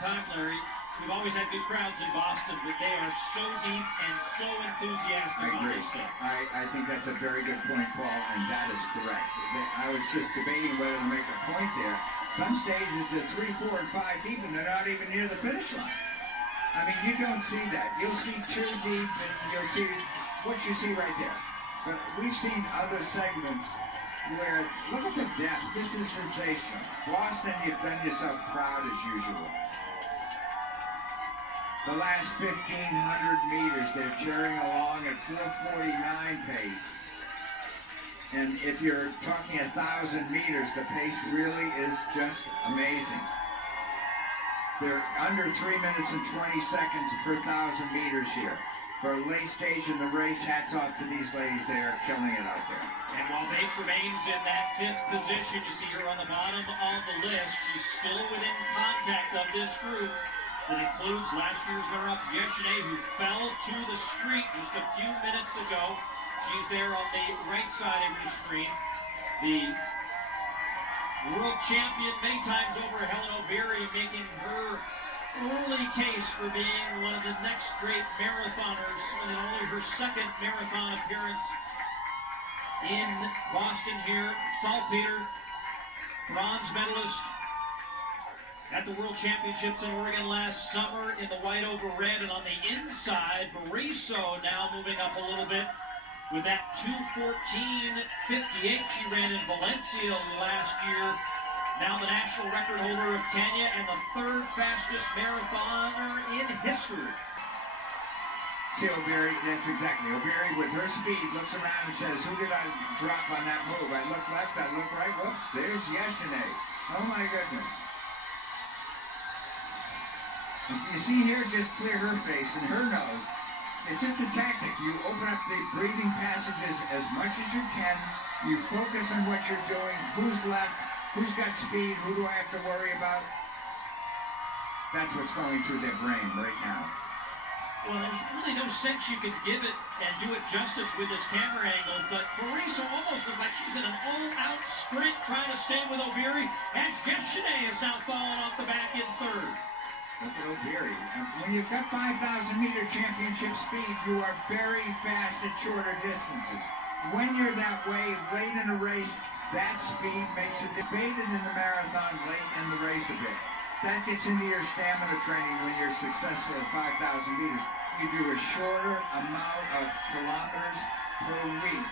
time, Larry. We've always had good crowds in Boston, but they are so deep and so enthusiastic on this stuff. I think that's a very good point, Paul, and that is correct. I was just debating whether to make a point there. Some stages, they're 3, 4, and 5 deep, and they're not even near the finish line. I mean, you don't see that. You'll see 2 deep, and you'll see what you see right there. But we've seen other segments where, look at the depth. This is sensational. Boston, you've done yourself proud as usual. The last 1,500 meters, they're cheering along at 4:49 pace. And if you're talking 1,000 meters, the pace really is just amazing. They're under 3 minutes and 20 seconds per 1,000 meters here. For a late stage in the race, hats off to these ladies. They are killing it out there. And while Bates remains in that 5th position, you see her on the bottom of the list. She's still within contact of this group. That includes last year's runner-up Yeshine, who fell to the street just a few minutes ago. She's there on the right side of your screen. The world champion many times over, Hellen Obiri, making her early case for being one of the next great marathoners, and only her 2nd marathon appearance in Boston here. Saltpeter, bronze medalist at the World Championships in Oregon last summer in the white over red. And on the inside, Beriso now moving up a little bit with that 2:14.58 she ran in Valencia last year. Now the national record holder of Kenya and the 3rd fastest marathoner in history. See Obiri, that's exactly. Obiri with her speed looks around and says, who did I drop on that move? I look left, I look right, whoops, there's Yeshine. Oh my goodness. You see here, just clear her face and her nose. It's just a tactic. You open up the breathing passages as much as you can. You focus on what you're doing. Who's left? Who's got speed? Who do I have to worry about? That's what's going through their brain right now. Well, there's really no sense you could give it and do it justice with this camera angle, but Beriso almost looks like she's in an all-out sprint trying to stay with Obiri, and Yeshine is now falling off the back in 3rd. Look at Obiri. When you've got 5,000-meter championship speed, you are very fast at shorter distances. When you're that way, late in a race, that speed makes it debated in the marathon late in the race a bit. That gets into your stamina training when you're successful at 5,000 meters. You do a shorter amount of kilometers per week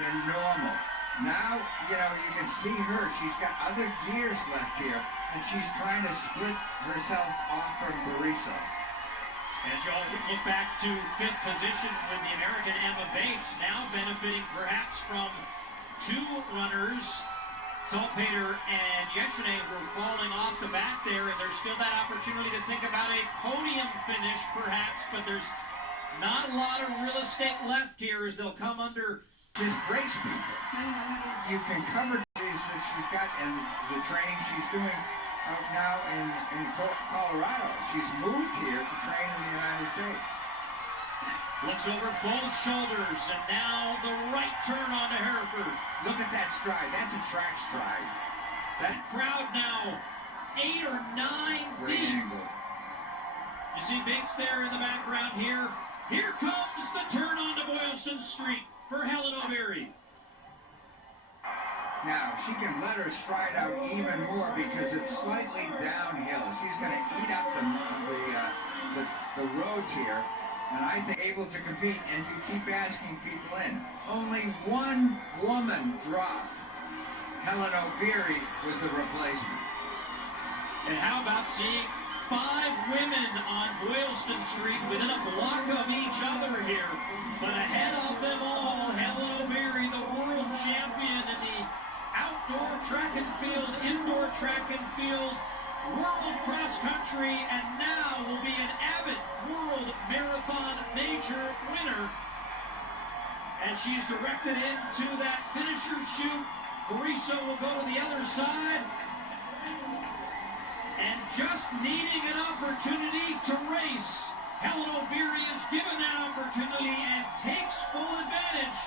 than normal. Now, you can see her. She's got other gears left here, and she's trying to split herself off from Beriso. As you all look back to 5th position with the American Amane Beriso, now benefiting perhaps from 2 runners. Saltpeter and Yeshine were falling off the back there, and there's still that opportunity to think about a podium finish perhaps, but there's not a lot of real estate left here as they'll come under. Just breaks people. You can cover these that she's got and the training she's doing out now in Colorado. She's moved here to train in the United States. Looks over both shoulders, and now the right turn onto Hereford. Look at that stride. That's a track stride. That crowd now 8 or 9 great deep. Angle. You see Bates there in the background here. Here comes the turn onto Boylston Street for Hellen Obiri. Now, she can let her stride out even more because it's slightly downhill. She's going to eat up the roads here. And I think able to compete, and you keep asking people in. Only 1 woman dropped. Hellen Obiri was the replacement. And how about seeing 5 women on Boylston Street within a block of each other here? But ahead of them all, Hellen Obiri, the world champion in the outdoor track and field, indoor track and field, world cross country, and now will be an avid world marathon major winner. As she's directed into that finisher chute, Beriso will go to the other side. And just needing an opportunity to race, Hellen Obiri is given that opportunity and takes full advantage.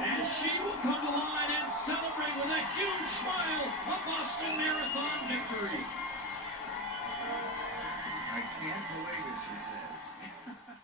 As she will come to line and celebrate with a huge smile a Boston Marathon victory. can't believe it, she says.